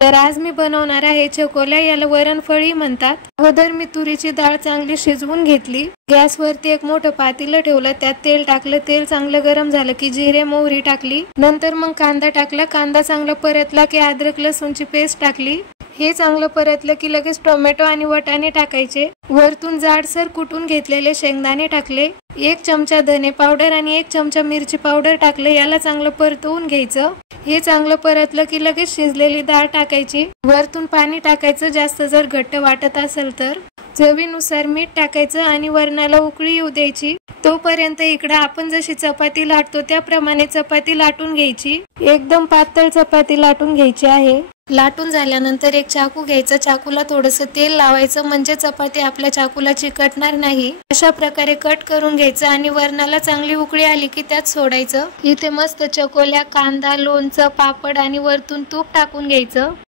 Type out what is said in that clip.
तर आज मी बनवणार आहे चकोल्या, याला वरणफळी म्हणतात। अगोदर मी तुरीची डाळ चांगली शिजवून घेतली। गॅसवरती एक मोठं पातेलं ठेवलं, त्यात तेल टाकलं। तेल चांगलं गरम झालं की जिरे मोहरी टाकली। नंतर मग कांदा टाकला। कांदा चांगला परतला की अद्रक लसूणची पेस्ट टाकली। हे चांगलं परतलं की लगेच टोमॅटो आणि वाटाणे टाकायचे। वरतून जाडसर कुटून घेतलेले शेंगदाणे टाकले। 1 चमचा धने पावडर आणि 1 चमचा मिरची पावडर टाकले। याला चांगलं परतवून घ्यायचं। हे चांगलं परतलं की लगेच शिजलेली डाळ टाकायची। वरतून पाणी टाकायचं जास्त जर घट्ट वाटत असेल तर। चवीनुसार मीठ टाकायचं आणि वरणाला उकळी येऊ द्यायची। तोपर्यंत इकडे आपण जशी चपाती लाटतो त्याप्रमाणे चपाती लाटून घ्यायची। एकदम पातळ चपाती लाटून घ्यायची आहे। लाटून झाल्यानंतर एक चाकू घ्यायचा। चाकूला थोडंसं तेल लावायचं म्हणजे चपाती आपल्या चाकूला चिकटणार नाही। अशा प्रकारे कट करून घ्यायचं आणि वरणाला चांगली उकळी आली की त्यात सोडायचं। इथे मस्त चकोल्या, कांदा, लोणचं, पापड आणि वरतून तूप टाकून घ्यायचं।